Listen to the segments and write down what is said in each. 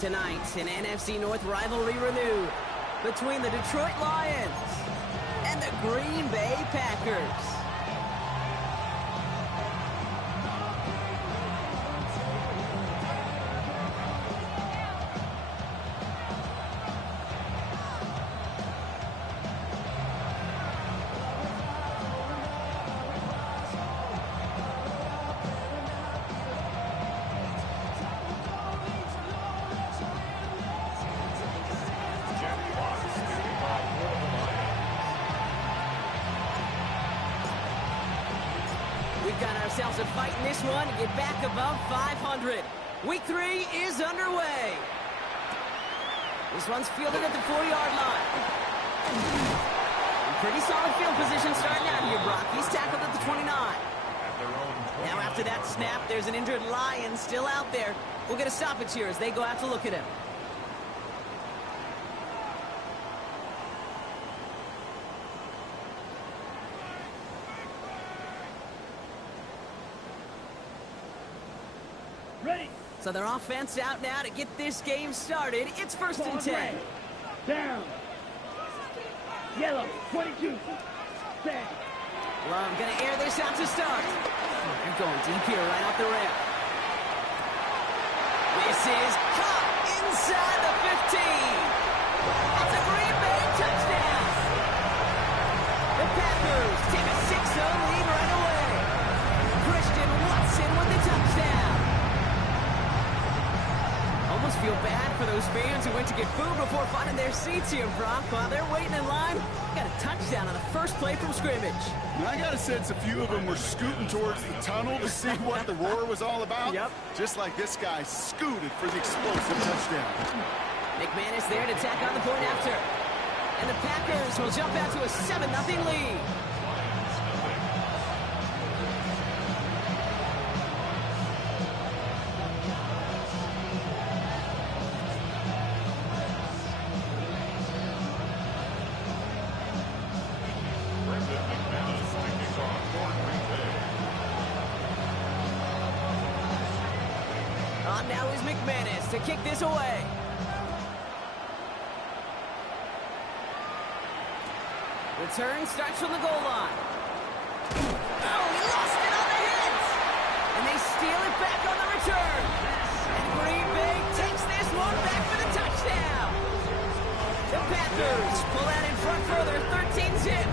Tonight, an NFC North rivalry renewed between the Detroit Lions and the Green Bay Packers. Got ourselves a fight in this one to get back above 500. Week 3 is underway. This one's fielded at the 4-yard line. Pretty solid field position starting out here, Brock. He's tackled at the 29. Now after that snap, there's an injured Lion still out there. We'll get a stoppage here as they go out to look at him. So their offense out now to get this game started. It's 1st and 10. Down. Yellow, 22. Down. Love going to air this out to start. They're going deep here right off the rail. This is caught inside the 15. That's a Green Bay touchdown. The Packers take a 6-0 lead right away. Christian Watson with the touchdown. Almost feel bad for those fans who went to get food before finding their seats here, Brock. While they're waiting in line, got a touchdown on the first play from scrimmage. I got a sense a few of them were scooting towards the tunnel to see what the roar was all about. Yep. Just like this guy scooted for the explosive touchdown. McManus there to tack on the point after. And the Packers will jump out to a 7-0 lead. On now is McManus to kick this away. Return starts from the goal line. Oh, he lost it on the hit! And they steal it back on the return. And Green Bay takes this one back for the touchdown. The Packers pull out in front further, 13-zip.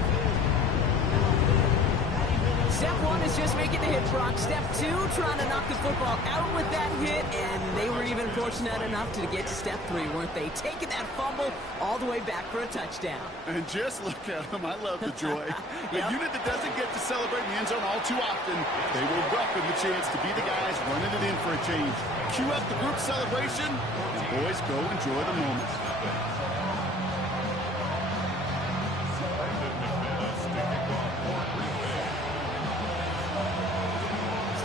Step 1 is just making the hit, Brock. Step 2, trying to knock the football out with that hit, and they were even fortunate enough to get to step 3, weren't they? Taking that fumble all the way back for a touchdown. And just look at them. I love the joy. Yep. A unit that doesn't get to celebrate in the end zone all too often, they will welcome the chance to be the guys running it in for a change. Cue up the group celebration, and boys, go enjoy the moment.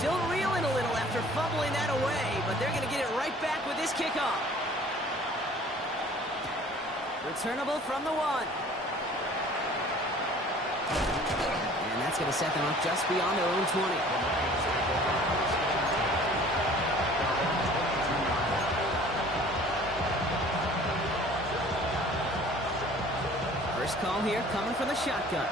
Still reeling a little after fumbling that away, but they're going to get it right back with this kickoff. Returnable from the 1. And that's going to set them up just beyond their own 20. First call here coming from the shotgun.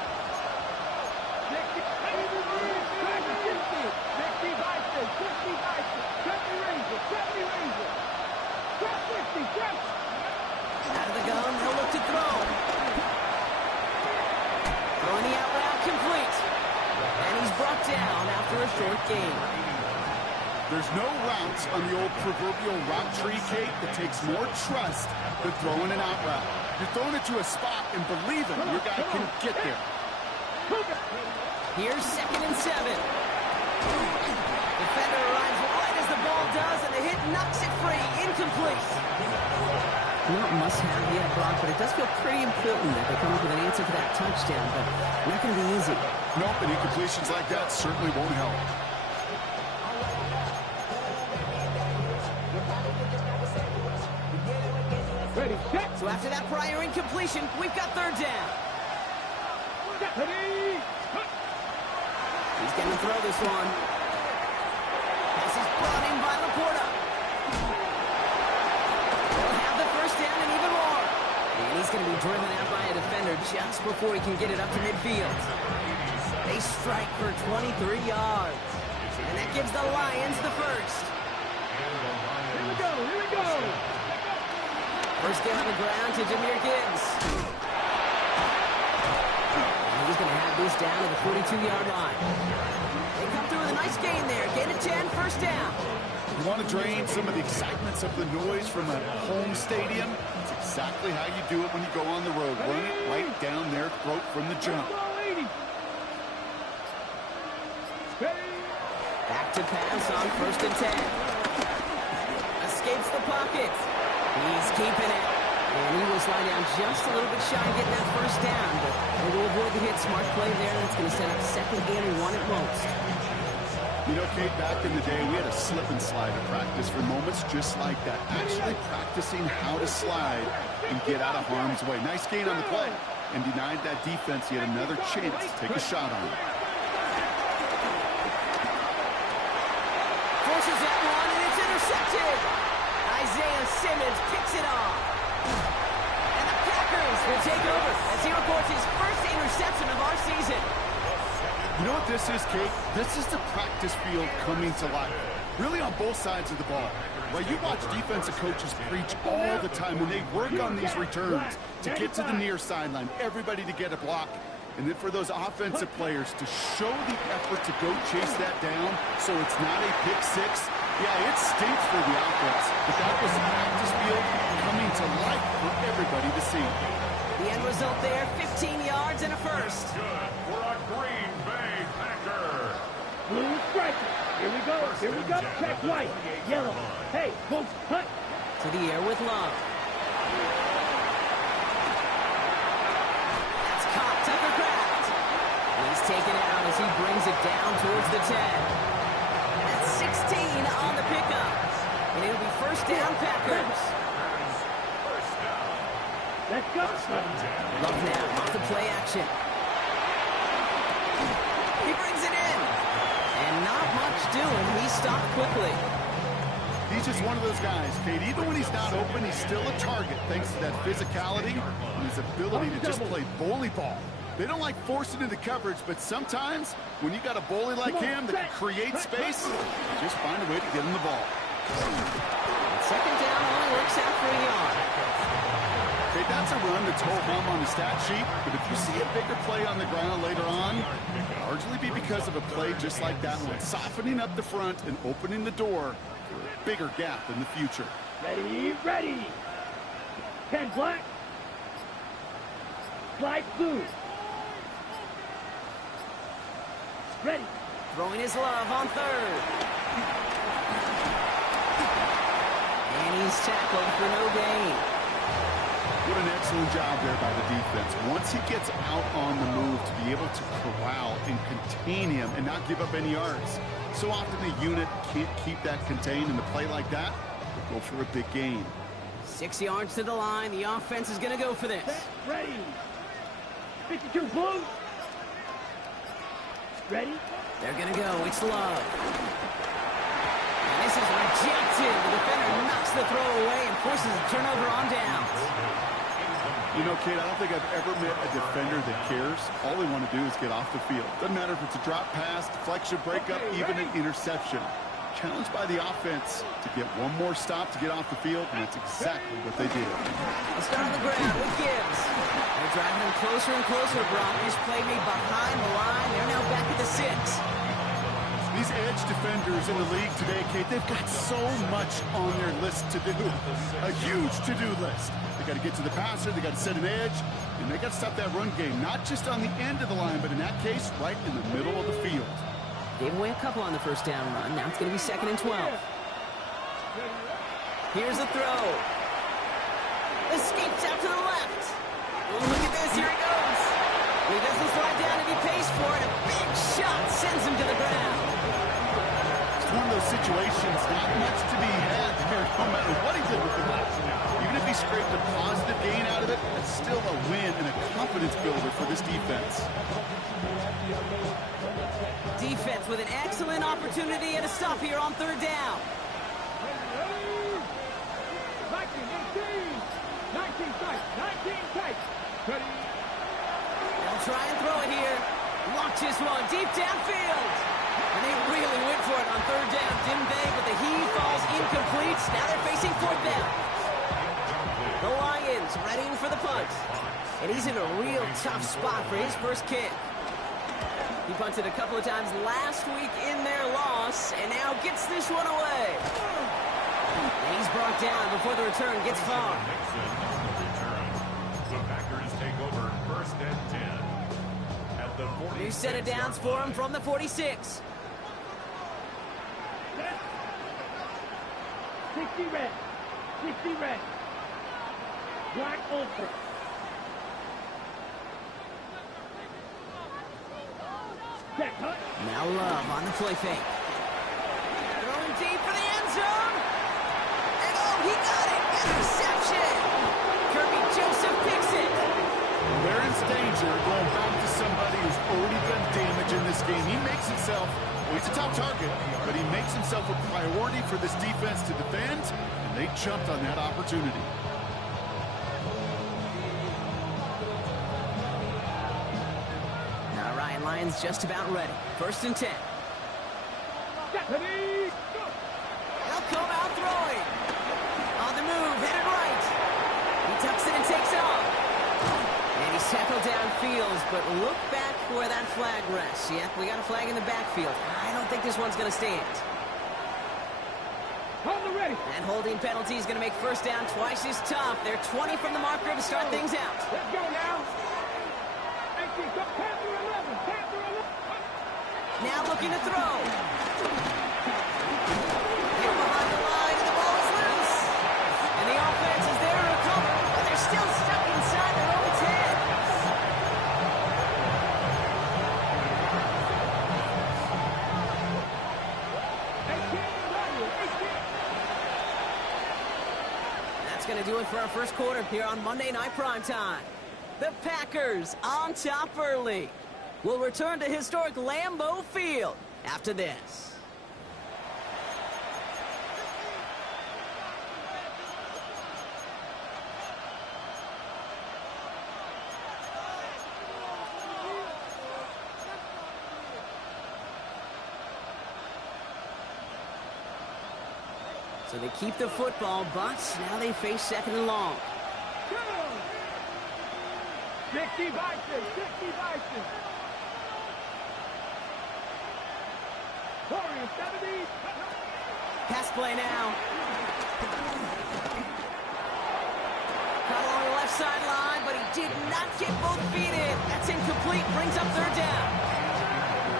Out of the gun, they'll look to throw. Throwing the out route complete. And he's brought down after a short gain. There's no routes on the old proverbial route tree, Kate, that takes more trust than throwing an out route. You're throwing it to a spot and believing your guy can get there. Here's 2nd and 7. Defender arrives right as the ball does, and the hit knocks it free. Incomplete. Not must-have yet, Brock, but it does feel pretty important that they come up with an answer for that touchdown, but not going to be easy. Nope, and incompletions like that certainly won't help. Ready, set. So after that prior incompletion, we've got 3rd down. Ready. He's going to throw this one. Pass is brought in by Laporta. He's going to be driven out by a defender just before he can get it up to midfield. They strike for 23 yards. And that gives the Lions the first. Here we go, here we go. First down on the ground to Jahmyr Gibbs. And he's going to have this down to the 42-yard line. They come through with a nice gain there. Gain of 10, first down. You want to drain some of the excitements of the noise from a home stadium? It's exactly how you do it when you go on the road. Run it right down their throat from the jump. Back to pass on first and 10. Escapes the pocket. He's keeping it. And he will slide down just a little bit shy of getting that first down. But they will avoid the hit. Smart play there. That's going to set up second and 1 at most. You know, Kate, back in the day, we had a slip and slide at practice for moments just like that. Actually practicing how to slide and get out of harm's way. Nice gain on the play. And denied that defense yet another chance to take a shot on it. Forces that one, and it's intercepted. Isaiah Simmons picks it off. And the Packers will take over as he records his first interception of our season. You know what this is, Kate? This is the practice field coming to life. Really on both sides of the ball. Right, you watch defensive coaches preach all the time when they work on these returns to get to the near sideline, everybody to get a block. And then for those offensive players to show the effort to go chase that down so it's not a pick six. Yeah, it stinks for the offense, but that was the practice field coming to life for everybody to see. The end result there, 15 yards and a first. Good for a Green Bay Packer. Blue striker. Here we go, here we go. Check white, yellow. Hey, folks, cut. To the air with Love. That's caught, Tucker Kraft. He's taken out as he brings it down towards the 10. That's 16 on the pickup. And it'll be first down, Packers. Let's go. Love now, off the play action. He brings it in. And not much doing. He stopped quickly. He's just one of those guys, Kate. Even when he's not open, he's still a target thanks to that physicality and his ability to just play bully ball. They don't like forcing into coverage, but sometimes when you got a bully like him that can create space, just find a way to get him the ball. Second down only works out for a yard. Okay, that's a run that's whole hum on the stat sheet, but if you see a bigger play on the ground later on, it'll largely be because of a play just like that one, softening up the front and opening the door for a bigger gap in the future. Ready, ready. 10 black. Slide blue. Ready. Throwing his Love on third. And he's tackled for no gain. What an excellent job there by the defense. Once he gets out on the move to be able to corral and contain him and not give up any yards. So often the unit can't keep that contained, and a play like that will go for a big gain. 6 yards to the line. The offense is going to go for this. Ready. 52 blue. Ready. They're going to go. It's Love. And this is rejected. The defender knocks the throw away and forces a turnover on downs. You know, Kate, I don't think I've ever met a defender that cares. All they want to do is get off the field. Doesn't matter if it's a drop pass, deflection, breakup, even an interception. Challenged by the offense to get one more stop to get off the field, and that's exactly what they did. Let's start on the ground with Gibbs. They're driving him closer and closer, Brock. This play made behind the line. They're now back at the 6. These edge defenders in the league today, Kate, they've got so much on their list to do. A huge to-do list. They got to get to the passer, they got to set an edge, and they got to stop that run game, not just on the end of the line, but in that case, right in the middle of the field. Gave away a couple on the first down run. Now it's going to be 2nd and 12. Here's a throw. Escapes out to the left. Oh, look at this. Here he goes. He doesn't slide down and he pays for it. A big shot sends him to the ground. It's one of those situations, not much to be had there, no matter what he did with the ball. Even if he scraped a positive gain out of it, it's still a win and a confidence builder for this defense. Defense with an excellent opportunity and a stop here on 3rd down. 19, 18, 19. 19 tight. 19 tight. Ready. They'll try and throw it here. Launches one deep downfield. And they really went for it on third down, didn't they? But the heave falls incomplete. Now they're facing fourth down. The Lions readying for the punt. And he's in a real tough spot for his first kick. He punted a couple of times last week in their loss, and now gets this one away. And he's brought down before the return gets far. The Packers take over first and 10. At the 46. New set of downs for him from the 46. 60 red. 60 red. Black ultra. Check, huh? Now Love on the play fake. Throwing deep for the end zone. And oh, he got it. Interception. Kirby Joseph picks it. They're in danger going back to somebody who's already done damage in this game. He makes himself, well, he's a top target, but he makes himself a priority for this defense to defend, and they jumped on that opportunity. Now Ryan Lyons just about ready. First and 10. Stephanie, go! He'll come out throwing. On the move, headed right. He tucks it and takes off. And he's tackled downfield, but look back where that flag rests. Yep, we got a flag in the backfield. I don't think this one's going to stand. Hold the ready. That holding penalty is going to make first down twice as tough. They're 20 from the marker to start things out. Let's go now. 18, go, Panther 11, Panther 11. Now looking to throw. Hit behind the line, and the ball is loose. And the offense is there to recover, but they're still stuck inside their own 10. That's going to do it for our first quarter here on Monday Night Primetime. The Packers on top early. We'll return to historic Lambeau Field after this. So they keep the football, but now they face second and long. 60 Vikings, 60 Vikings. Warriors, 70. Pass play now. Caught along the left sideline, but he did not get both feet in. That's incomplete, brings up third down.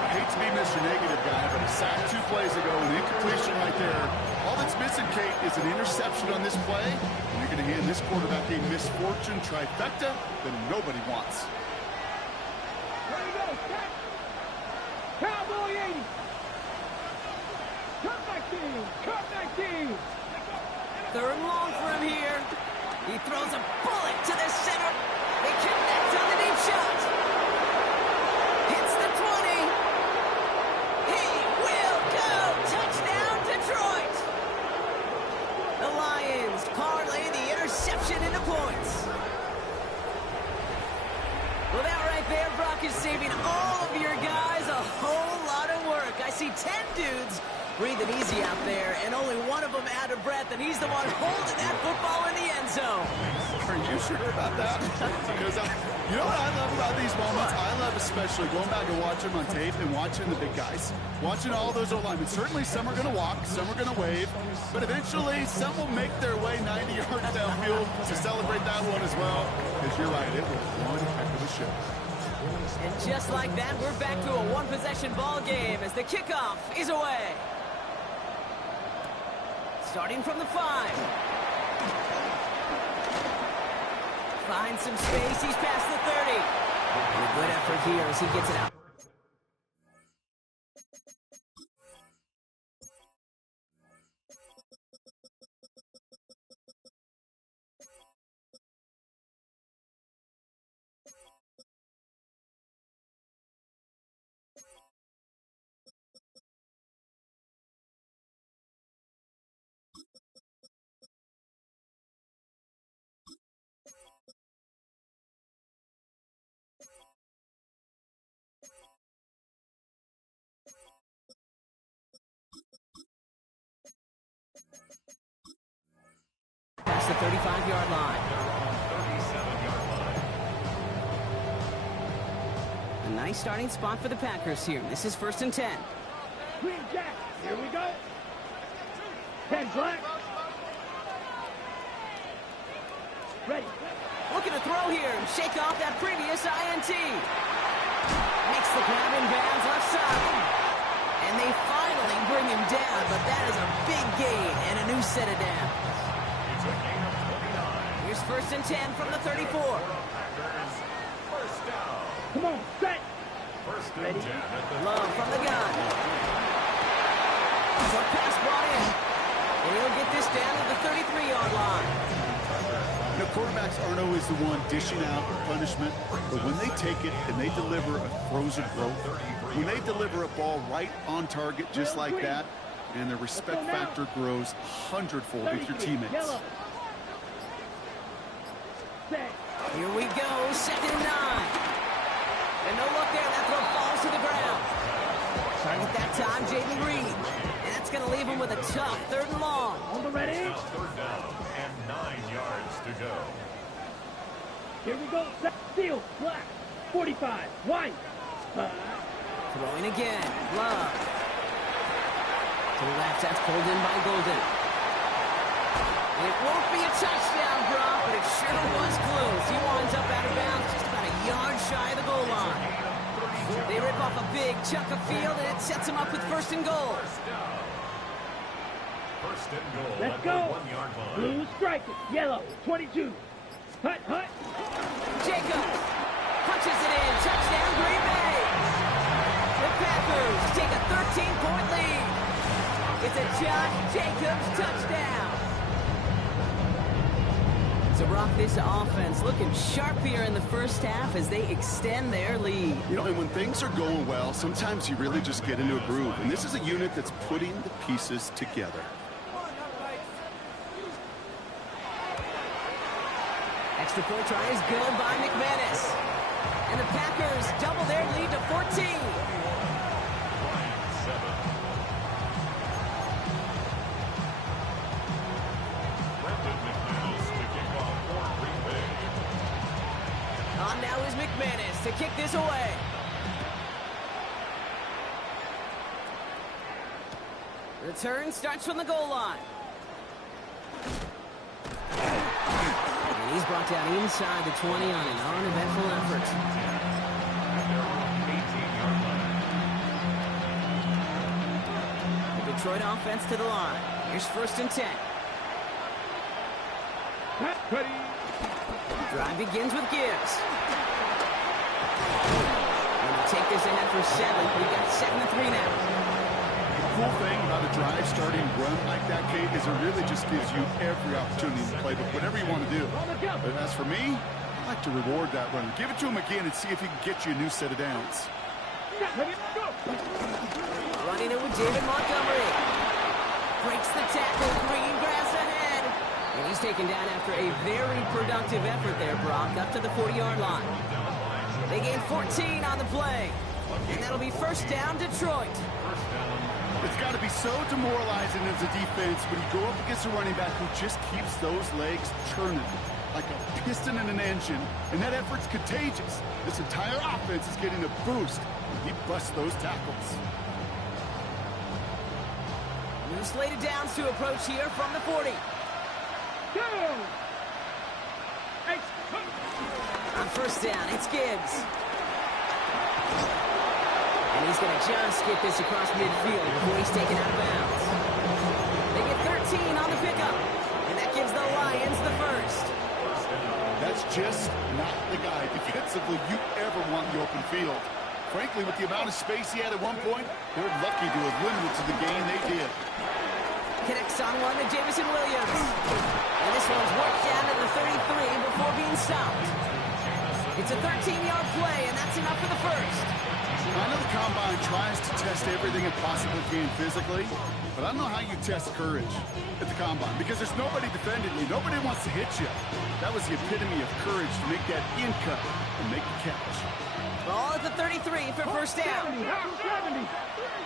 I hate to be Mr. Negative guy, but a sack 2 plays ago, an incompletion right there. All that's missing, Kate, is an interception on this play. And you're going to hand this quarterback a misfortune trifecta that nobody wants. There we go, set. Cowboy 80. Cut back team, cut back team. Third and long for him here. He throws a bullet to the center. They connect on the deep shot. Hits the 20. He will go. Touchdown, Detroit. The Lions parlay the interception into points. Well, that right there, Brock, is saving all of your guys a whole lot of work. I see 10 dudes breathing easy out there, and only one of them out of breath, and he's the one holding that football in the end zone. Are you sure about that? Because you know what I love about these moments? I love especially going back and watching them on tape and watching the big guys. Watching all those O-linemen. Certainly some are going to walk, some are going to wave, but eventually some will make their way 90 yards downfield to celebrate that one as well. Because you're right, it was one heck of a show. And just like that, we're back to a one-possession ball game as the kickoff is away. Starting from the 5. Finds some space, he's past the 30. And a good effort here as he gets it out. the 35-yard line. They're on 37-yard line. A nice starting spot for the Packers here. This is 1st and 10. Green Jack, here we go. 10 black. Ready. Looking to throw here and shake off that previous INT. Makes the grab in bounds left side. And they finally bring him down, but that is a big gain and a new set of downs. It's a gain of 29. Here's 1st and 10 from the 34. Packers, first down. Come on, set. First and 10 at the Love from the gun. Short pass brought in. And he'll get this down to the 33-yard line. You know, quarterbacks aren't always the one dishing out punishment, but when they take it and they deliver a frozen growth, when they deliver a ball right on target just like that, and the respect factor grows hundredfold with your teammates. Yellow. Set. Here we go, 2nd and 9. And no look there, that throw falls to the ground. Target that time, Jaden Reed. And that's going to leave him with a tough 3rd and long. On the ready. now 3rd down and 9 yards to go. Here we go. Set. Steel. Black. 45. White. Throwing again, Love. To the left, that's pulled in by Golden. It won't be a touchdown, Brock, but it sure was close. He winds up out of bounds just about a yard shy of the goal line. They rip off a big chunk of field, and it sets him up with 1st and goal. First and goal Let's at go. the 1-yard line. Blue striker. Yellow. 22. Hut, hut. Jacobs punches it in. Touchdown, Green Bay. The Packers take a 13-point lead. It's a Josh Jacobs touchdown. So, Brock, this offense looking sharp here in the first half as they extend their lead. You know, and when things are going well, sometimes you really just get into a groove. And this is a unit that's putting the pieces together. Extra point try is good by McManus. And the Packers double their lead to 14. On now is McManus to kick this away. Return starts from the goal line. And he's brought down inside the 20 on an uneventful effort. The Detroit offense to the line. Here's 1st and 10. Ready. Drive begins with Gibbs. Gonna take this ahead for 7. We've got 7 and 3 now. The cool thing about a drive starting run like that, Kate, is it really just gives you every opportunity to play with whatever you want to do. But as for me, I like to reward that runner. Give it to him again and see if he can get you a new set of downs. Running it with David Montgomery. Breaks the tackle. Green grass ahead. And he's taken down after a very productive effort there, Brock, up to the 40-yard line. They gain 14 on the play. And that'll be 1st down, Detroit. It's got to be so demoralizing as a defense when you go up against a running back who just keeps those legs churning like a piston in an engine, and that effort's contagious. This entire offense is getting a boost when he busts those tackles. New slated downs to approach here from the 40. Go! On 1st down, it's Gibbs. And he's going to just get this across midfield before he's taken out of bounds. They get 13 on the pickup, and that gives the Lions the 1st. That's just not the guy defensively you ever want in the open field. Frankly, with the amount of space he had at one point, they're lucky to have limited to the game they did. Connects on one to Jamison Williams. And this one's worked down to the 33 before being stopped. It's a 13-yard play, and that's enough for the 1st. I know the Combine tries to test everything it possibly can physically, but I don't know how you test courage at the Combine because there's nobody defending you. Nobody wants to hit you. That was the epitome of courage to make that in cut and make the catch. Ball at the 33 for 1st down. 70.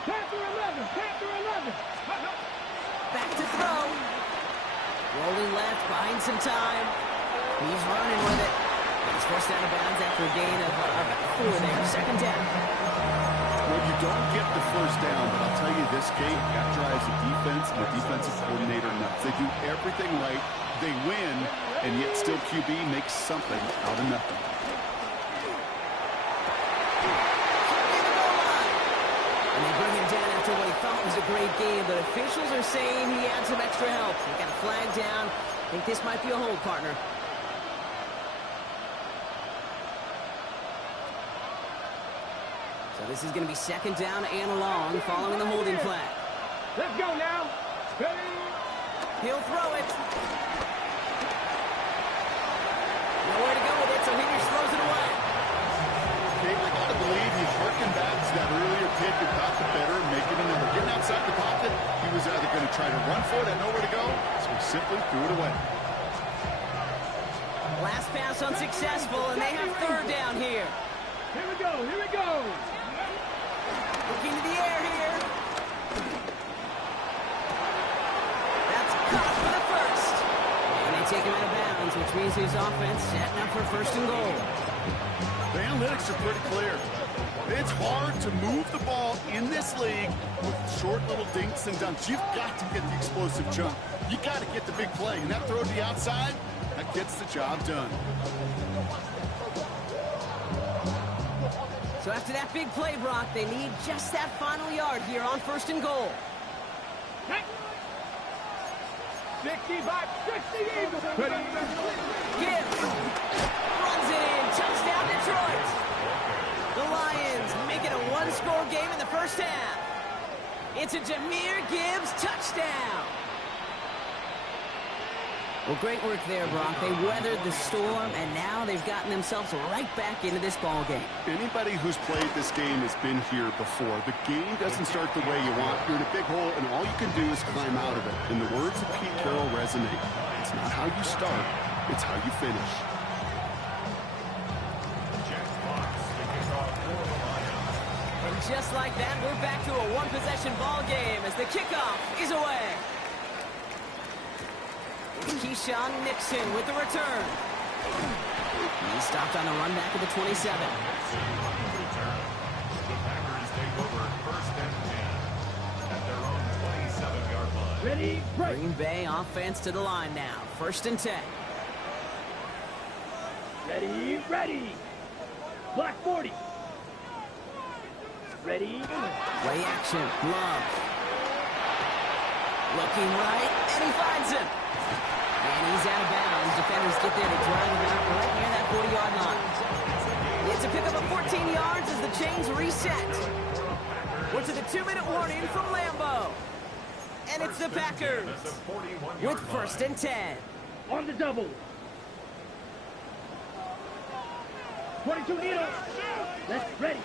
Panther 11. Panther 11. Back to throw. Rolling left, buying some time. He's running with it. He's forced out of bounds after a gain of about 4 there. Second down. Well, you don't get the first down, but I'll tell you this, Kate, that drives the defense and the defensive coordinator nuts. They do everything right. They win, and yet still QB makes something out of nothing. And they bring him down after what he thought was a great game, but officials are saying he had some extra help. He got a flag down. I think this might be a hold, partner. So this is going to be second down and long following the holding flag. Let's go now. Ready? He'll throw it. Nowhere to go with it, so Hingers throws it away. Kate, I got to believe he harkened back to that earlier pick and got the better, making a number. Getting outside the pocket, he was either going to try to run for it and nowhere to go, so he simply threw it away. Last pass unsuccessful, and they have third down here. Here we go. Here we go. Looking to the air here. That's caught for the first. And they take him out of bounds, which means his offense setting up for first and goal. The analytics are pretty clear. It's hard to move the ball in this league with short little dinks and dunks. You've got to get the explosive jump. You got to get the big play. And that throw to the outside, that gets the job done. So after that big play, Brock, they need just that final yard here on first and goal. 65, 60 Eagles. Gibbs runs it in. Touchdown, Detroit. The Lions make it a one-score game in the first half. It's a Jahmyr Gibbs touchdown. Well, great work there, Brock. They weathered the storm, and now they've gotten themselves right back into this ball game. Anybody who's played this game has been here before. The game doesn't start the way you want. You're in a big hole, and all you can do is climb out of it. And the words of Pete Carroll resonate. It's not how you start, it's how you finish. And just like that, we're back to a one-possession ball game as the kickoff is away. It's Keyshawn Nixon with the return. He stopped on the run back of the 27. The Packers take over first and 10 at their own 27-yard line. Ready, break. Green Bay offense to the line now. First and 10. Ready, ready. Black 40. Ready. Play action. Love. Looking right, and he finds him. And he's out of bounds. Defenders get there to drive him out right near that 40-yard line. It's a pickup of 14 yards as the chains reset. We're to the 2-minute warning from Lambeau. And it's the Packers with first and 10. On the double. 22 needle. Let's ready.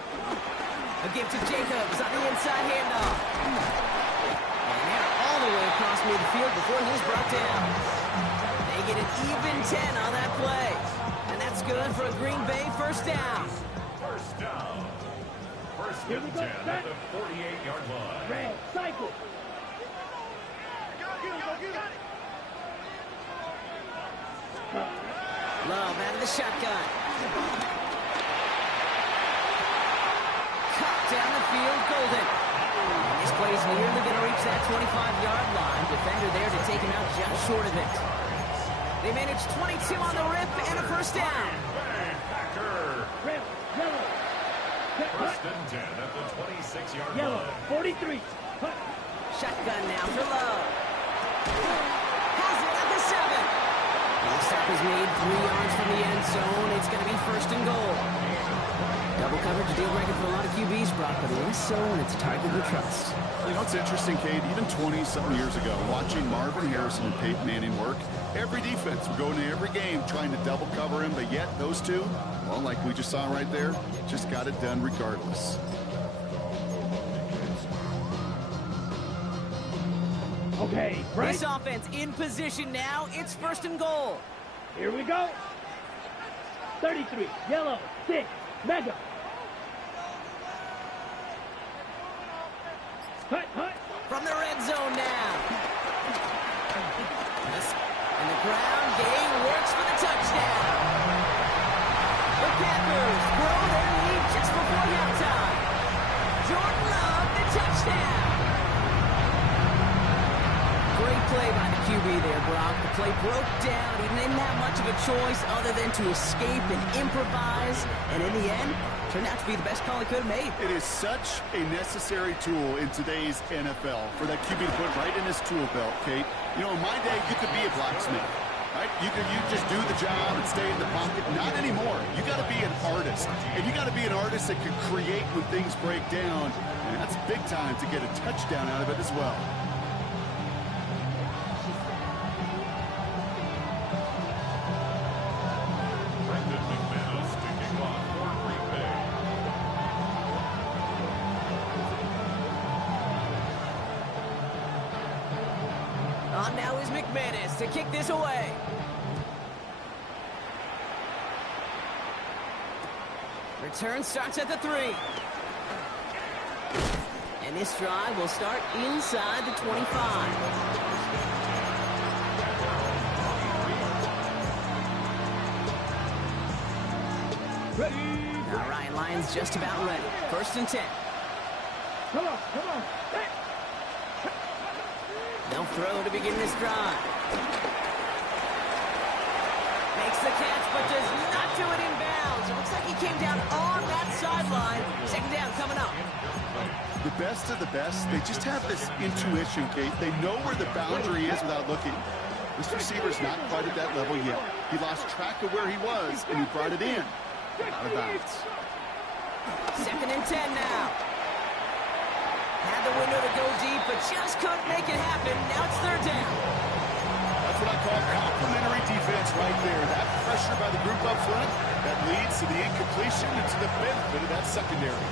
A give to Jacobs on the inside handoff. And they're all the way across midfield before he's brought down. They get an even 10 on that play. And that's good for a Green Bay first down. First down. First Here we and go, 10 set. at the 48-yard line. Red, cycle. Love out of the shotgun. Cut down the field, Golden. And this play's nearly going to reach that 25-yard line. Defender there to take him out just short of it. They managed 22 on the rip and a first down. Bang, Packer. Red, yellow. First and 10 at the 26-yard Yellow, line. 43. Cut. Shotgun now for Love. Has it at the 7. And the stop is made 3 yards from the end zone. It's going to be first and goal. Double coverage deal breaker for a lot of QBs, Brock, but less so when it's a target we trust. You know, it's interesting, Kate, even 20-something years ago, watching Marvin Harrison and Peyton Manning work, every defense would go into every game trying to double cover him, but yet those two, well, like we just saw right there, just got it done regardless. Okay, break. This offense in position now. It's first and goal. Here we go. 33, yellow, 6, mega. Hut, hut. From the red zone now. play broke down. He didn't have much of a choice other than to escape and improvise. And in the end, turned out to be the best call he could have made. It is such a necessary tool in today's NFL for that QB to put right in his tool belt, Kate. You know, in my day, you could be a blacksmith, right? You just do the job and stay in the pocket. Not anymore. You got to be an artist, and you got to be an artist that can create when things break down. And that's big time to get a touchdown out of it as well. On now is McManus to kick this away. Return starts at the 3. And this drive will start inside the 25. Ready? All right, Lions just about ready. 1st and 10. Come on, come on. Hey. They'll throw to begin this drive. Makes the catch, but does not do it in bounds. It looks like he came down on that sideline. 2nd down coming up. The best of the best, they just have this intuition, Kate. They know where the boundary is without looking. This receiver's not quite at that level yet. He lost track of where he was, and he brought it in. Out of bounds. 2nd and 10 now. Had the window to go deep, but just couldn't make it happen. Now it's 3rd down. That's what I call complimentary defense right there. That pressure by the group up front, that leads to the incompletion and to the benefit of that secondary.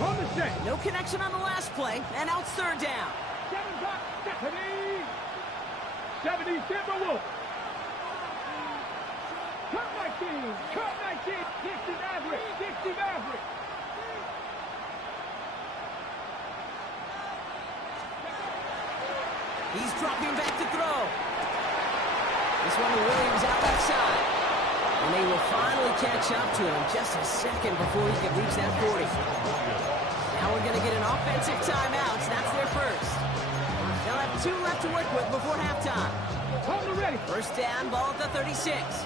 On the set. No connection on the last play, and now it's 3rd down. 70 Timberwolves. Cut 19. Cut 19. 60 Maverick. 60 Maverick. He's dropping back to throw. This one to Williams out left side. And they will finally catch up to him just a second before he can reach that 40. Now we're going to get an offensive timeout. That's their first. They'll have 2 left to work with before halftime. Hold it ready. 1st down, ball at the 36.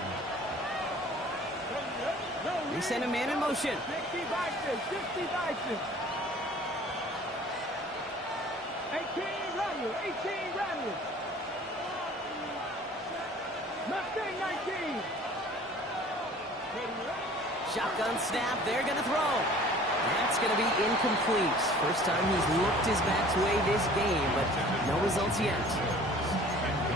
They send a man in motion. 60 Bison. 60 Bison. 18 Randall. 18 Randall. Mustang 19. Shotgun snap. They're going to throw. That's going to be incomplete. First time he's looked his back's way this game, but no results yet.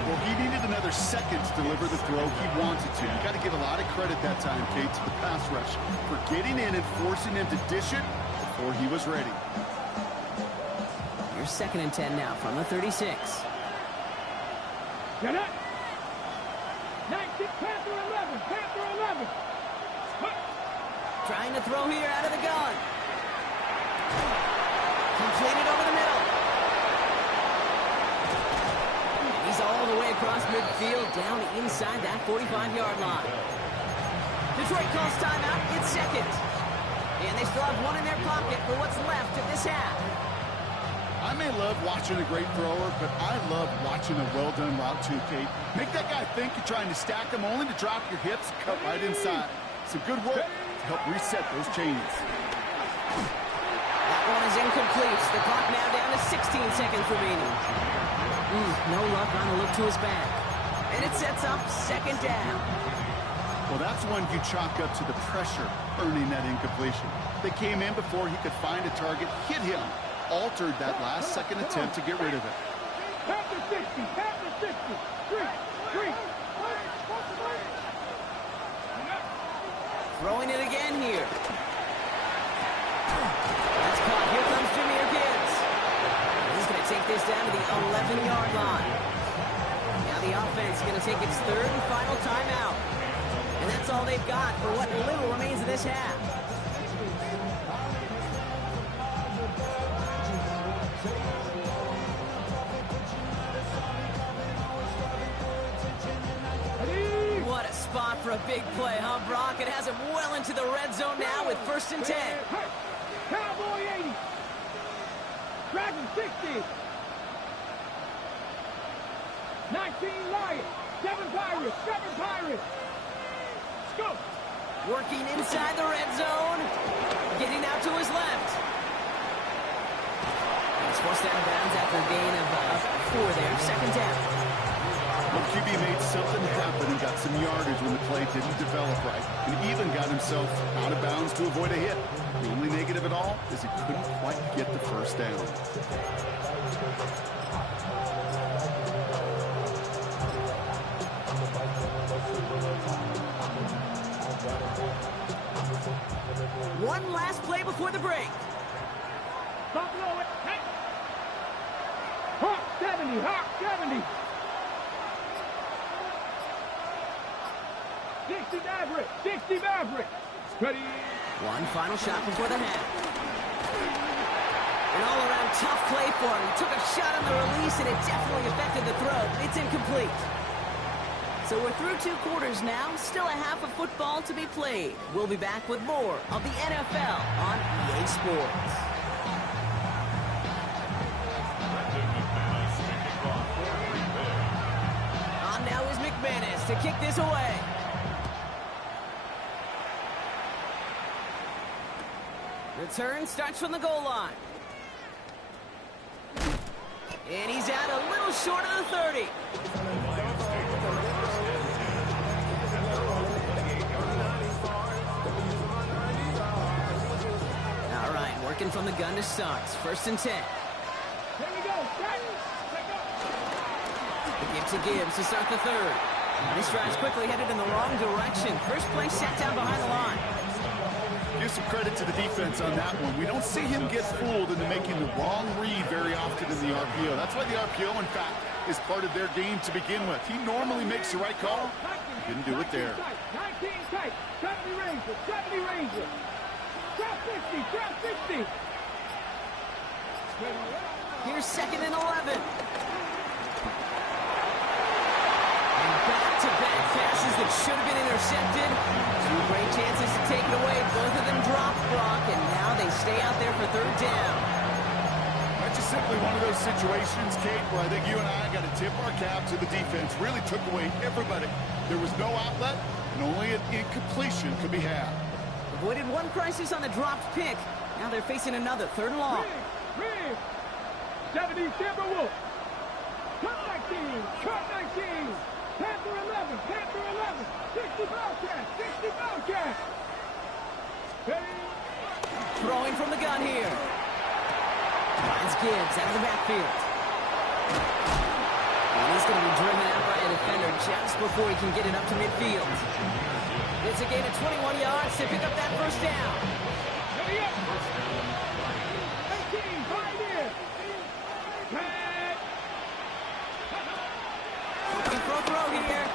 Well, he needed another second to deliver the throw he wanted to. You got to give a lot of credit that time, Kate, to the pass rush for getting in and forcing him to dish it before he was ready. Here's 2nd and 10 now from the 36. Get it. 19, Panther 11. Panther 11. Trying to throw here out of the gun. Completed over the middle. And he's all the way across midfield, down inside that 45-yard line. Detroit calls timeout. It's 2nd. And they still have 1 in their pocket for what's left of this half. I may love watching a great thrower, but I love watching a well-done route too, Kate. Make that guy think you're trying to stack him only to drop your hips, cut right inside. Some good work to help reset those chains. That one is incomplete. The clock now down to 16 seconds remaining. No luck on the look to his back. And it sets up 2nd down. Well, that's one you chalk up to the pressure earning that incompletion. They came in before he could find a target, hit him, altered that last second attempt to get rid of it. Panther 60. Panther 60. 3. Throwing it again here. That's caught. Here comes Jimmy Gibbs. He's going to take this down to the 11-yard line. Now the offense is going to take its 3rd and final timeout. And that's all they've got for what little remains of this half. What a spot for a big play, huh, Brock? It has him well into the red zone now with 1st and 10. Cowboy Dragon 60. 19 Lions. 7 Pirates. 7 Pirates. Scoop. Working inside the red zone. Getting out to his left. He's forced out of bounds after a gain of 4 there. Second down. Well, QB made something happen and got some yardage when the play didn't develop right. And even got himself out of bounds to avoid a hit. The only negative at all is he couldn't quite get the first down. One last play before the break. Buffalo. Hey. Hawk 70. Hawk 70. 60 Maverick. 60 Maverick. Ready. One final shot before the half. An all-around tough play for him. He took a shot on the release, and it definitely affected the throw. It's incomplete. So we're through 2 quarters now. Still a half of football to be played. We'll be back with more of the NFL on EA Sports. On now is McManus to kick this away. Return starts from the goal line. And he's out a little short of the 30. All right, working from the gun to start. 1st and 10. Here we go. The give to Gibbs to start the 3rd. These drives quickly headed in the wrong direction. First play sat down behind the line. Give some credit to the defense on that one. We don't see him get fooled into making the wrong read very often in the RPO. That's why the RPO, in fact, is part of their game to begin with. He normally makes the right call. Didn't do it there. 19 tight. 70 Ranger. 70 Ranger. Drop 60. Drop 60. Here's 2nd and 11. And back-to-back passes that should have been intercepted. 2 great chances to take it away. Both of them dropped, Brock, and now they stay out there for 3rd down. That's just simply one of those situations, Kate, where I think you and I got to tip our cap to the defense. Really took away everybody. There was no outlet, and only an incompletion could be had. Avoided one crisis on the dropped pick. Now they're facing another 3rd and long. Rig. 70 Timberwolves. Cut 19. Cut 19. Panther 11. Panther 11. 60 Bobcat. 60 Bobcat. Throwing from the gun here. Finds Gibbs out of the backfield. And he's going to be driven out by a defender just before he can get it up to midfield. It's a gain of 21 yards to pick up that 1st down. Ready up. 18. Right in. Looking for a throw here.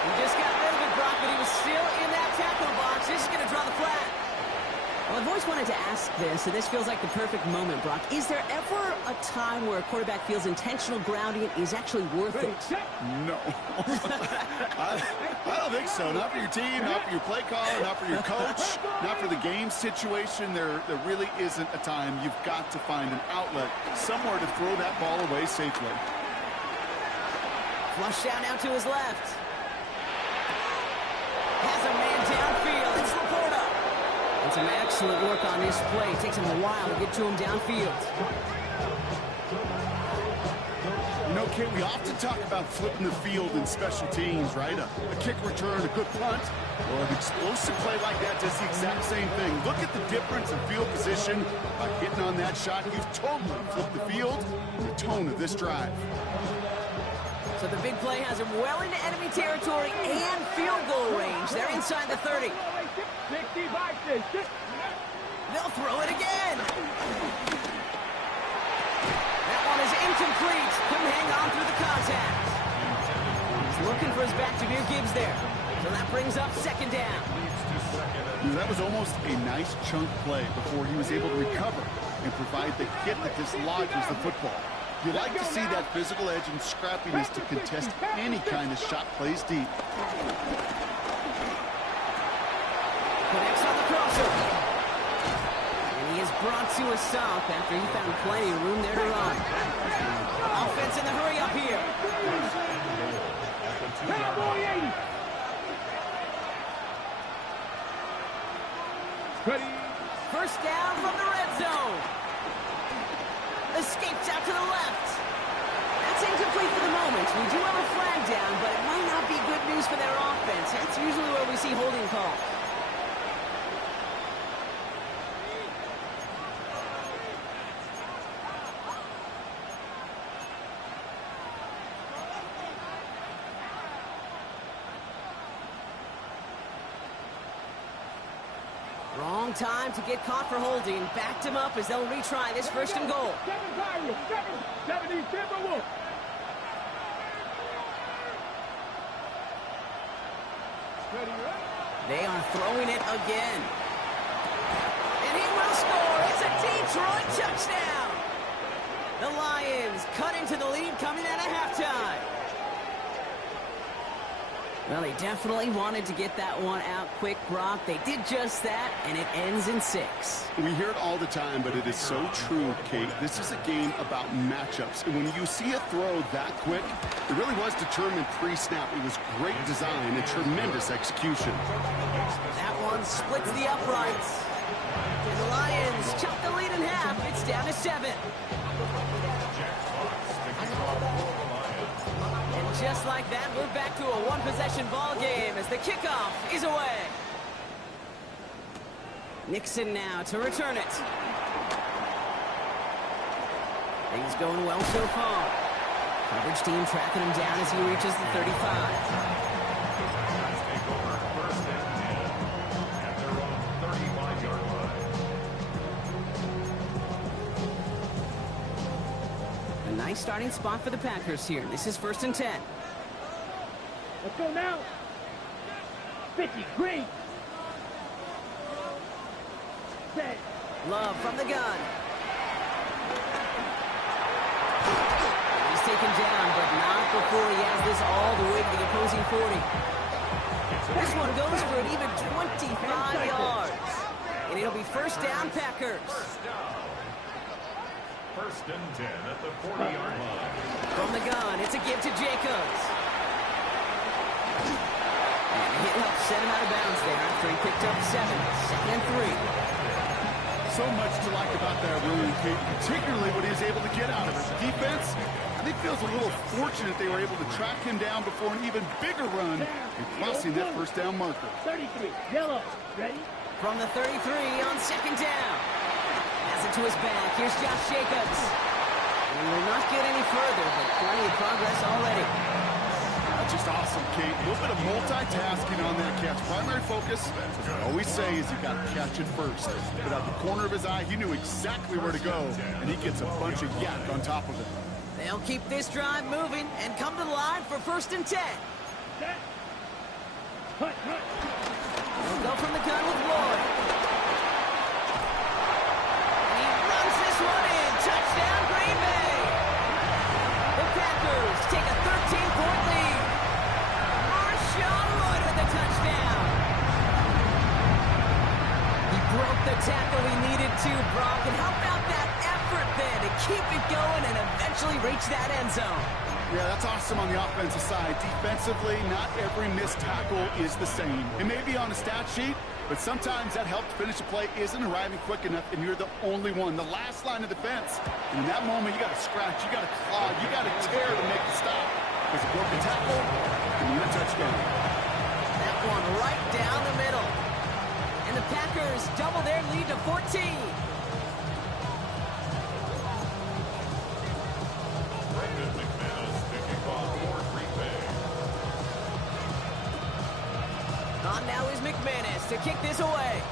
He just got rid of it, Brock, but he was still in that tackle box. This is going to draw the flag. Well, I've always wanted to ask this, and this feels like the perfect moment, Brock. Is there ever a time where a quarterback feels intentional grounding is actually worth it? No. I don't think so. Not for your team, not for your play caller, not for your coach, not for the game situation. There really isn't a time. You've got to find an outlet, somewhere to throw that ball away safely. Flush down now to his left. Has a man downfield. It's Laporta. And some excellent work on this play. Takes him a while to get to him downfield. You know, Kate, we often talk about flipping the field in special teams, right? A kick return, a good punt, or an explosive play like that does the exact same thing. Look at the difference in field position by hitting on that shot. You've totally flipped the field and the tone of this drive. So the big play has him well into enemy territory and field goal range. They're inside the 30. 65. They'll throw it again. That one is incomplete. Couldn't hang on through the contact. He's looking for his back to near Gibbs there. So that brings up 2nd down. That was almost a nice chunk play before he was able to recover and provide the hit that dislodges the football. You like to see that physical edge and scrappiness to contest any kind of shot plays deep. Connects on the crossover. And he is brought to a stop after he found plenty of room there to run. Offense in the hurry up here. Cowboy 80. Ready. First down from the red zone. Escapes out to the left. That's incomplete for the moment. We do have a flag down, but it might not be good news for their offense. That's usually where we see holding calls. Wrong time to get caught for holding. Backed him up as they'll retry this first and goal. 70 Timberwolves. They are throwing it again. And he will score. It's a Detroit touchdown. The Lions cut into the lead coming out of halftime. Well, they definitely wanted to get that one out quick, Brock. They did just that, and it ends in 6. We hear it all the time, but it is so true, Kate. This is a game about matchups. And when you see a throw that quick, it really was determined pre-snap. It was great design and tremendous execution. That one splits the uprights. And the Lions chop the lead in half. It's down to 7. And just like that, we're back to a one-possession ball game as the kickoff is away. Nixon now to return it. Things going well so far. Coverage team tracking him down as he reaches the 35. Let's take over first and 10 at their own 35-yard line. A nice starting spot for the Packers here. This is first and 10. Let's go now. 50 Green. Set. Love from the gun. He's taken down, but not before he has this all the way to the opposing 40. This one goes for an even 25 yards. And it'll be first down, Packers. First and 10 at the 40-yard line. From the gun, it's a give to Jacobs. And the hit helped set him out of bounds there after he picked up 7. Second and 3. So much to like about that run, Kate, particularly what he was able to get out of it. Defense, I think, feels a little fortunate they were able to track him down before an even bigger run and crossing that first down marker. 33. Yellow. Ready? From the 33 on second down. Has it to his back. Here's Josh Jacobs. And he will not get any further, but plenty of progress already. That's just awesome, Kate. A little bit of multitasking on that catch. Primary focus, as I always say, is you got to catch it first. But out the corner of his eye, he knew exactly where to go, and he gets a bunch of yak on top of it. They'll keep this drive moving and come to the line for first and 10. Set. Hut. They'll go from the gun with Lloyd. And he runs this one in. Touchdown, Green Bay. The Packers take a 13-point lead. Marshawn Lloyd with the touchdown. He broke the tackle he needed to, Brock. And how about that effort then to keep it going and eventually reach that end zone? Yeah, that's awesome on the offensive side. Defensively, not every missed tackle is the same. It may be on a stat sheet, but sometimes that help to finish a play isn't arriving quick enough, and you're the only one, the last line of defense. And in that moment, you got to scratch, you got to claw, you got to tear to make the stop. Because a broken tackle, you need a touchdown. That one right down the middle. And the Packers double their lead to 14. On now is McManus to kick this away.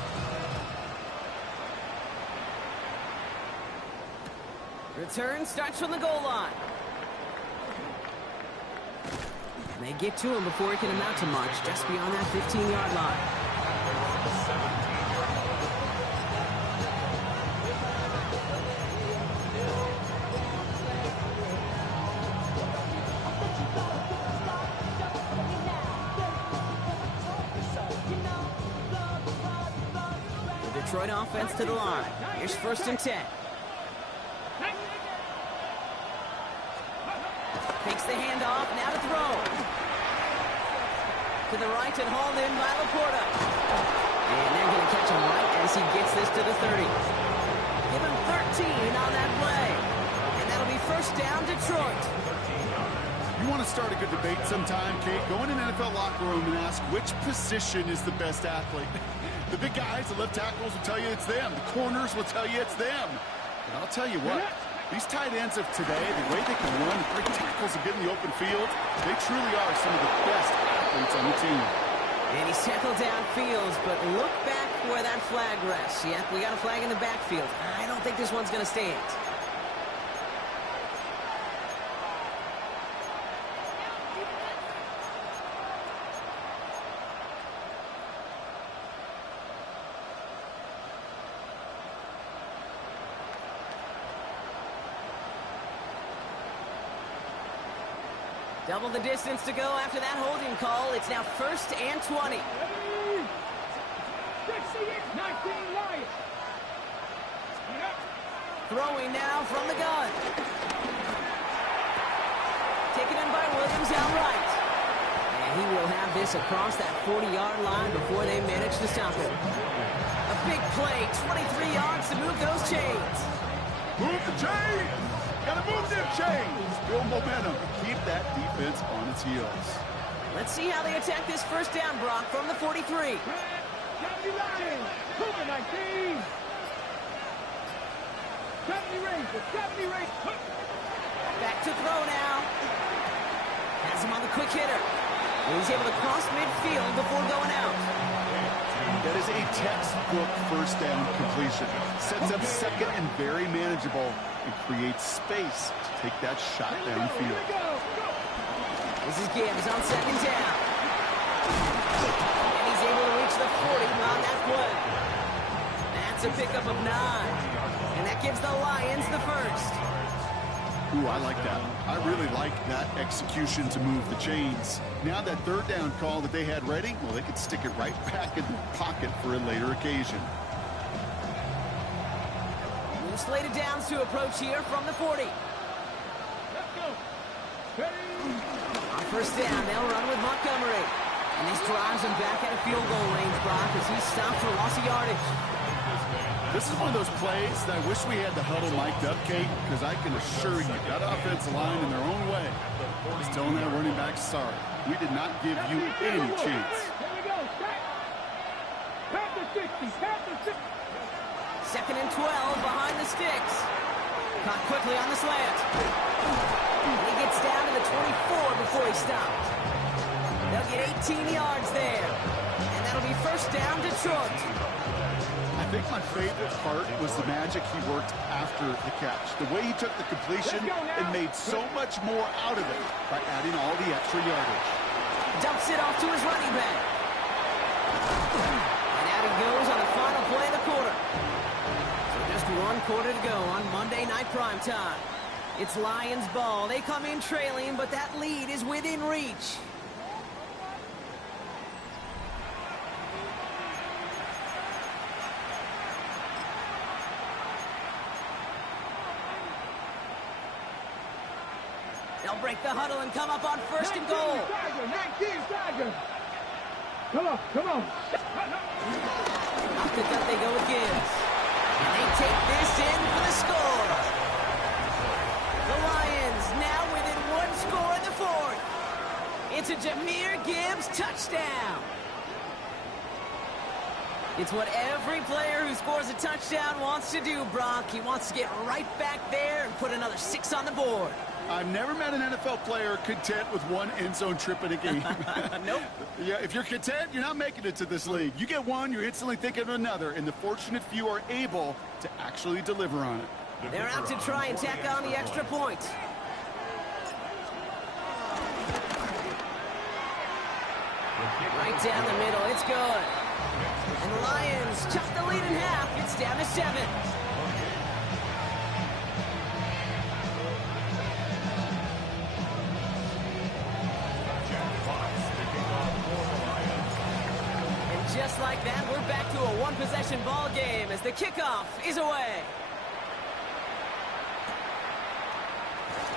Return starts from the goal line. And they get to him before he can amount to much, just beyond that 15-yard line. Detroit offense to the line. Here's 1st and 10. Takes the handoff, now to throw. To the right and hauled in by Laporta. And they're going to catch him right as he gets this to the 30. Give him 13 on that play. And that'll be 1st down, Detroit. You want to start a good debate sometime, Kate? Go in an NFL locker room and ask which position is the best athlete. The big guys, the left tackles will tell you it's them. The corners will tell you it's them. But I'll tell you what, these tight ends of today, the way they can run, break tackles, and get in the open field, they truly are some of the best athletes on the team. And he's tackled downfield, but look back where that flag rests. Yeah, we got a flag in the backfield. I don't think this one's going to stand. Double the distance to go after that holding call. It's now 1st and 20. 19 Lions. Throwing now from the gun. Taken in by Williams outright. And he will have this across that 40-yard line before they manage to stop him. A big play, 23 yards to move those chains. Move the chains! Gotta move them chains! Build momentum. Keep that defense on its heels. Let's see how they attack this 1st down, Brock, from the 43. 19. Back to throw now. Has him on the quick hitter. And he's able to cross midfield before going out. That is a textbook 1st down completion. Sets up 2nd and very manageable and creates space to take that shot downfield. This is Gibbs on 2nd down. And he's able to reach the 40 on that play. That's a pickup of 9. And that gives the Lions the 1st. Ooh, I like that. I really like that execution to move the chains. Now that 3rd down call that they had ready, well, they could stick it right back in the pocket for a later occasion. New slated downs to approach here from the 40. Let's go. On 1st down, they'll run with Montgomery. And this drives him back at a field goal range, Brock, as he stopped for loss of yardage. This is one of those plays that I wish we had the huddle mic'd up, Kate, because I can assure you that offensive line in their own way is telling that running back, sorry, we did not give you any chance. Here we go. Pass the 60. Pass the 60. 2nd and 12 behind the sticks. Caught quickly on the slant. He gets down to the 24 before he stopped. They'll get 18 yards there. And that'll be 1st down, Detroit. I think my favorite part was the magic he worked after the catch. The way he took the completion and made so much more out of it by adding all the extra yardage. Dumps it off to his running back. And out he goes on the final play of the quarter. So just 1 quarter to go on Monday Night Primetime. It's Lions ball. They come in trailing, but that lead is within reach. They'll break the huddle and come up on 1st and goal. 19 Tiger. Come on. Off the gut they go with Gibbs. And they take this in for the score. The Lions now within 1 score in the 4th. It's a Jahmyr Gibbs touchdown. It's what every player who scores a touchdown wants to do, Brock. He wants to get right back there and put another 6 on the board. I've never met an NFL player content with 1 end zone trip in a game. Nope. Yeah, if you're content, you're not making it to this league. You get 1, you're instantly thinking of another, and the fortunate few are able to actually deliver on it. They're out to try and tack on the extra point. Right down the middle, it's good. And the Lions chop the lead in half. It's down to 7. just like that, we're back to a one-possession ball game as the kickoff is away.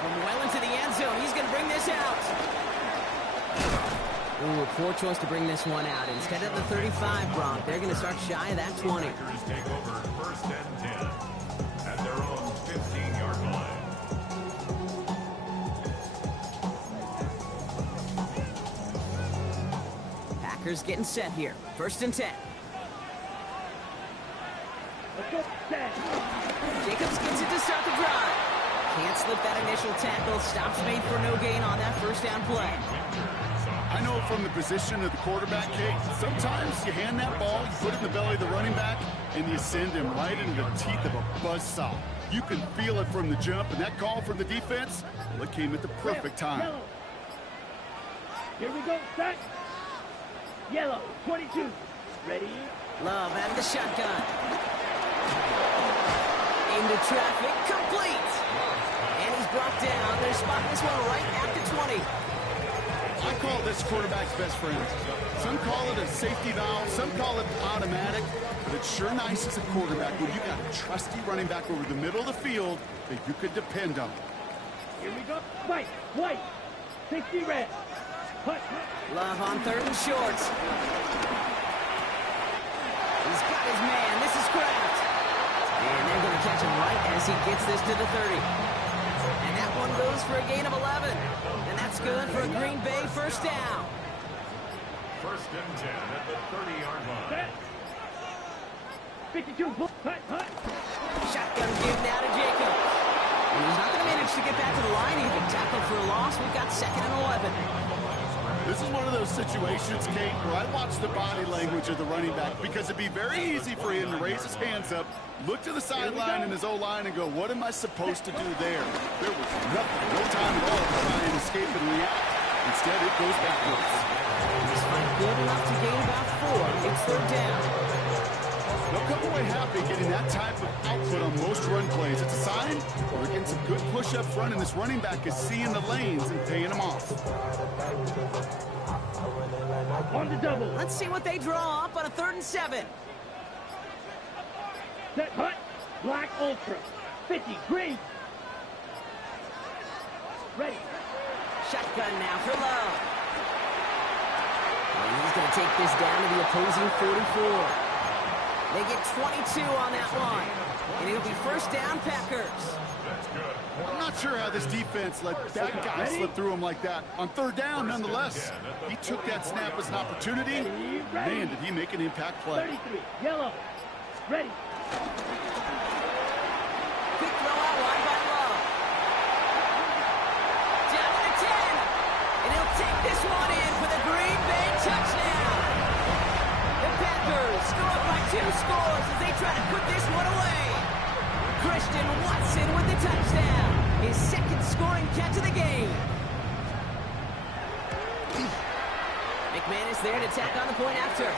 From well into the end zone, he's going to bring this out. Ooh, a poor choice to bring this one out. Instead of the 35, Brock, they're going to start shy of that 20. Packers take over first and 10 at their own 15-yard line. Packers getting set here. First and 10. Let's go. Set. Jacobs gets it to start the drive. Can't slip that initial tackle. Stops made for no gain on that first down play. I know from the position of the quarterback, Kate, sometimes you hand that ball, you put it in the belly of the running back, and you send him right into the teeth of a buzzsaw. You can feel it from the jump, and that call from the defense, well, it came at the perfect time. Yellow. Here we go. Set. Yellow. 22. Ready. Love out of the shotgun. Into traffic, complete. And he's brought down. They're spotting this one right at the 20. I call this quarterback's best friend. Some call it a safety valve, some call it automatic, but it's sure nice as a quarterback when you got a trusty running back over the middle of the field that you could depend on. Here we go. White. White. 60 red. Hut. Love on third and short. He's got his man. This is Kraft. And they're going to catch him right as he gets this to the 30. And that one goes for a gain of 11. And that's good for a Green Bay first down. First and 10 at the 30-yard line. Set. 52. Hut. Hut. Shotgun give now to Jacob. And he's not going to manage to get back to the line even. Tackled for a loss. We've got second and 11. This is one of those situations, Kate, where I watch the body language of the running back because it'd be very easy for him to raise his hands up, look to the sideline and his O-line and go, what am I supposed to do there? There was nothing, no time at all to try and escape and react. Instead, it goes backwards. He's fight good enough to gain about 4. It's third down. They'll come away happy getting that type of output on most run plays. It's a sign we're getting some good push up front, and this running back is seeing the lanes and paying them off. On the double. Let's see what they draw up on a 3rd and 7. Set. Hut. Black Ultra. 50. Green. Ready. Shotgun now for Love. And he's going to take this down to the opposing 44. They get 22 on that one. And it'll be first down, Packers. I'm not sure how this defense let that guy slip through him like that. On 3rd down, nonetheless, he took that snap as an opportunity. Man, did he make an impact play. 33. Yellow. Ready. Quick throw out wide by Love. Down to the 10. And he'll take this one in for the Green Bay touchdown. The Packers go up by 2 scores as they try to put this one away. Christian Watson with the touchdown. His second scoring catch of the game. McManus there to tack on the point after.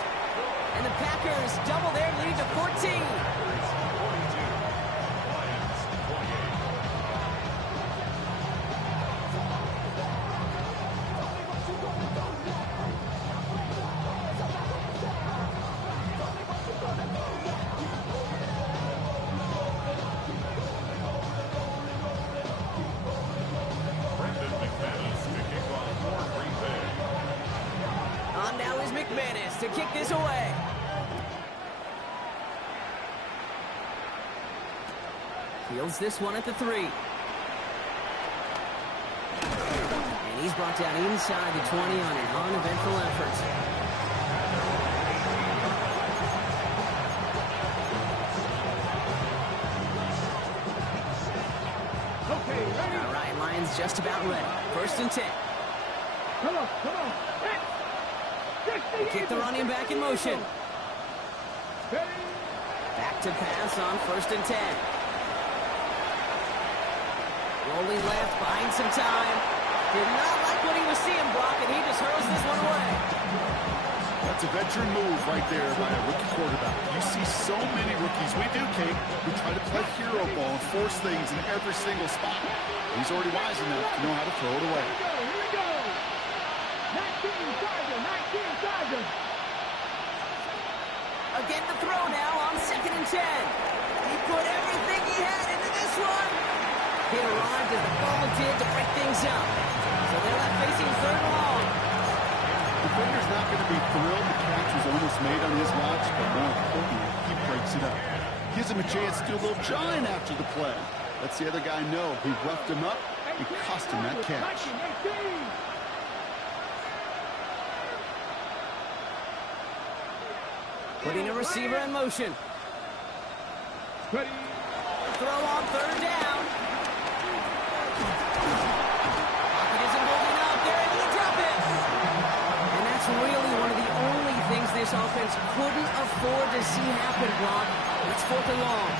And the Packers double their lead to 14. McManus to kick this away. Fields this one at the 3. And he's brought down inside the 20 on an uneventful effort. Okay, ready. All right, Lions just about ready. First and 10. Come on, come on. Kick the running back in motion. Back to pass on first and 10. Rolling left, buying some time. Did not like what he was seeing, Brock, and he just hurls this one away. That's a veteran move right there by a rookie quarterback. You see so many rookies, we do, Kate, who try to play hero ball and force things in every single spot. He's already wise enough to know how to throw it away. Here we go. 19 Dodgers, 19 Dodgers. They'll get the throw now on 2nd and 10. He put everything he had into this one. He arrived as the ball did to break things up. So they're left facing 3rd and long. The defender's not going to be thrilled the catch was almost made on his watch, but more importantly, he breaks it up. Gives him a chance to do a little jawing after the play. Lets the other guy know he roughed him up and cost him that catch. Putting a receiver in motion. Ready. Throw on 3rd down. Pocket isn't holding up. They're able to drop it. And that's really one of the only things this offense couldn't afford to see happen, Brock. It's 4th and long.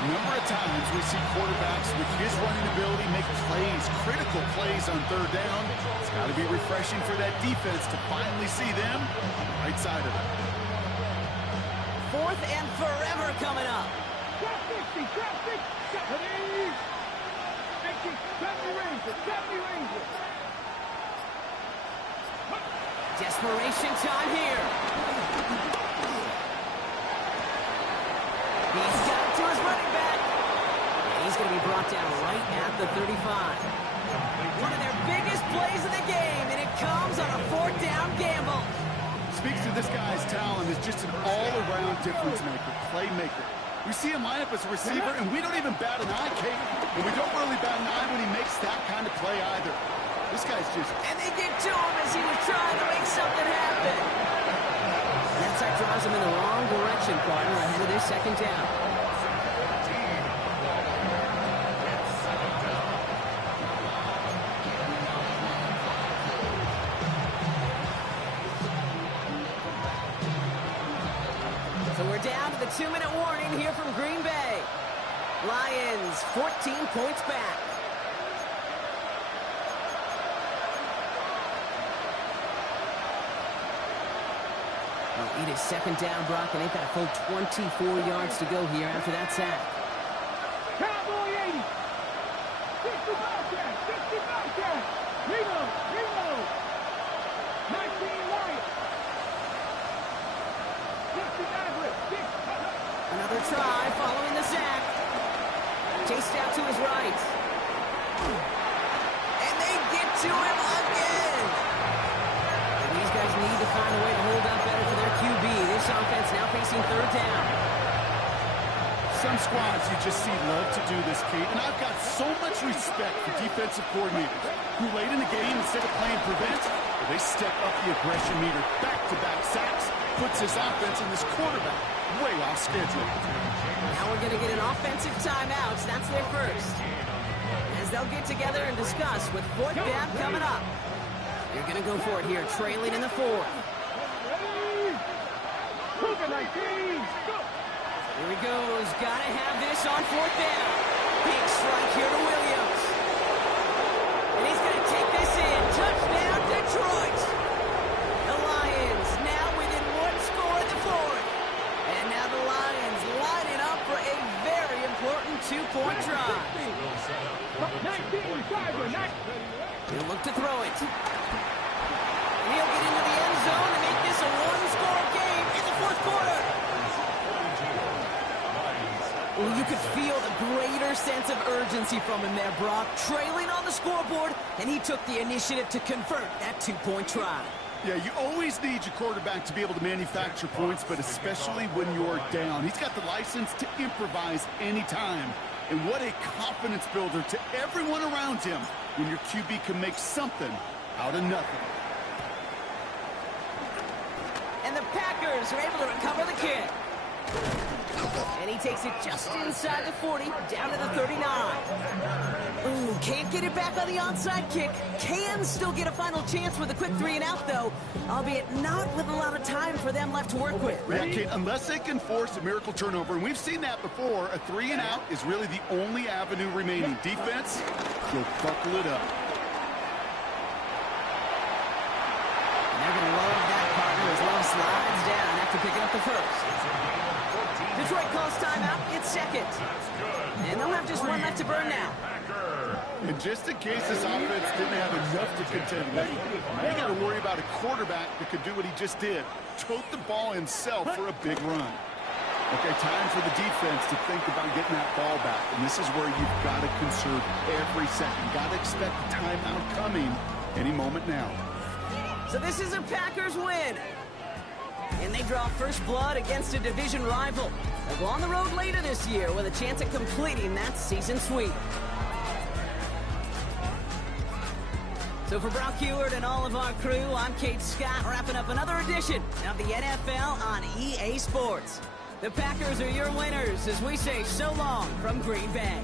A number of times we see quarterbacks with his running ability make plays, critical plays on 3rd down. It's got to be refreshing for that defense to finally see them on the right side of it. 4th and forever coming up. Drop 60, drop 60. Ready. 60, 70 Rangers, 70 Rangers. Desperation time here. He's got it to his running back. And he's going to be brought down right at the 35. One of their biggest plays of the game, and it comes on a 4th down gamble. Speaks to this guy's talent as just an all-around difference maker, playmaker. We see him line up as a receiver, and we don't even bat an eye, Kate. And we don't really bat an eye when he makes that kind of play either. This guy's just... And they get to him as he was trying to make something happen. That drives him in the wrong direction, partner, ahead of their 2nd down. So we're down to the 2-minute warning here from Green Bay. Lions 14 points back. It is 2nd down, Brock, and they've got a full 24 yards to go here after that sack. Cowboy 80. 65 catch, 65 catch. Reload, reload. 19 Lions. 69 blitz, 6. Another try following the sack. Chased out to his right. And they get to him again. And these guys need to find a way to hold up better for their QB. This offense now facing 3rd down. Some squads you just see love to do this, Kate, and I've got so much respect for defensive coordinators who late in the game, instead of playing prevent, they step up the aggression meter. Back-to-back sacks puts this offense and this quarterback way off schedule. Now we're going to get an offensive timeout. That's their first. As they'll get together and discuss with 4th down coming up. They're going to go for it here, trailing in the 4th. Here he goes. Got to have this on 4th down. Big strike here to Williams. And he's going to take this in. Touchdown, Detroit. The Lions now within 1 score in the 4th. And now the Lions lining up for a very important 2-point drive. He'll look to throw it. And he'll get into the end zone to make this a 1-score game in the 4th quarter. Well, you could feel the greater sense of urgency from him there, Brock. Trailing on the scoreboard, and he took the initiative to convert that 2-point try. Yeah, you always need your quarterback to be able to manufacture points, but especially when you're down. He's got the license to improvise anytime. And what a confidence builder to everyone around him when your QB can make something out of nothing. And the Packers are able to recover the kick. And he takes it just inside the 40, down to the 39. Ooh, can't get it back on the onside kick. Can still get a final chance with a quick 3-and-out, though, albeit not with a lot of time for them left to work with. Yeah, Kate, unless they can force a miracle turnover, and we've seen that before, a 3-and-out is really the only avenue remaining. Defense, you'll buckle it up. And they're going to love that partner as Love slides down after picking up the first. Detroit calls timeout. It's 2nd. And they'll have just 1 left to burn now. And just in case this offense didn't have enough to contend with, you got to worry about a quarterback that could do what he just did, tote the ball himself for a big run. Okay, time for the defense to think about getting that ball back. And this is where you've got to conserve every second. You've got to expect the timeout coming any moment now. So this is a Packers win. And they draw first blood against a division rival. They'll go on the road later this year with a chance at completing that season sweep. So for Brock Heward and all of our crew, I'm Kate Scott, wrapping up another edition of the NFL on EA Sports. The Packers are your winners as we say so long from Green Bay.